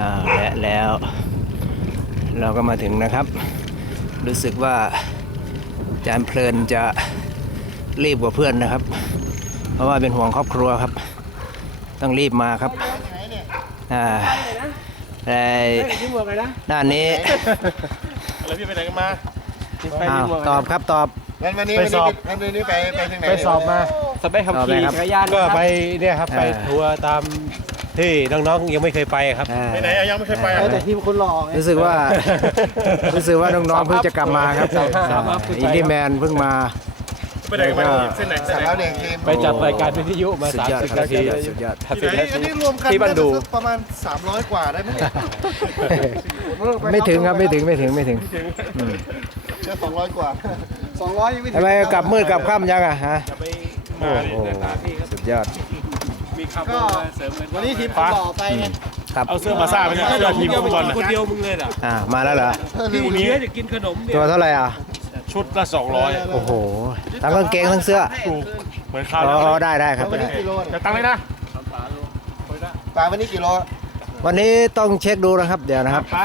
อ่าและแล้ว เราก็มาถึงนะครับ รู้สึกว่าอาจารย์เพลินจะรีบกว่าเพื่อนนะครับ เพราะว่าเป็นห่วงครอบครัวครับ ต้องรีบมาครับอ่าในด้านนี้แล้วพี่ไปไหนกันมาอ้าวตอบครับตอบงั้นวันนี้ไปวันสนี้อบงั้นวันนี้ไปไปทางไหนไปสอบมาสเปคขับต่อไปขี่ครับจักรยานก็นะครับไปเนี่ยครับไปอ่าทัวร์ตาม ที่น้องๆยังไม่เคยไปครับ อ่าไปไหนยังไม่เคยไปเออแต่ที่คุณหล่อไงรู้สึกว่า รู้สึกว่าน้องๆเพิ่งจะกลับมาครับสามอัพอินดี้แมนเพิ่งมา ไปไหนกันมาเส้นไหนเส้นสาไหนแล้วเด็กทีมไปจัดรายการวิทยุมาสุดสามยอดสิบครับนาสุทีดยอดสุดยอด สามสิบนาทีอันนี้รวมกันที่บันดูาจะประมาณ 300 กว่าได้ไหมเนี่ยไม่ถึงครับไม่ถึงไม่ถึงไม่ถึงเชื่อ200 กว่า 200ยังไม่ถึทำไมกลับมืดกลับค่ำยังอะฮะจะไปโอ้มาโหเนี่ยตา มพี่ครับสุดยอดมีคำก็มาเสริมเงินวันนี้ทีมคุณหล่อไปไงครับเอาเสื้อมาซ่าไปเนี่ยเสื้อทีมฟุตบอลคนเดียวมึงเลยอะอ่ามาแล้วเหรอพี่เลี้ยจะกินขนมเนี่ตัวยเท่าไหร่อะชุดละสองร้อยโอ้โหทั้งกางเกงทั้งเสื้อถูกเหมือนข้าวอ๋แล้วอได้ได้ครับวันนี้กิโลจะตั้งเลยนะปลาวันนี้กิโลวันนี้ต้องเช็คดูนะครับ เดี๋ยวนะครับไป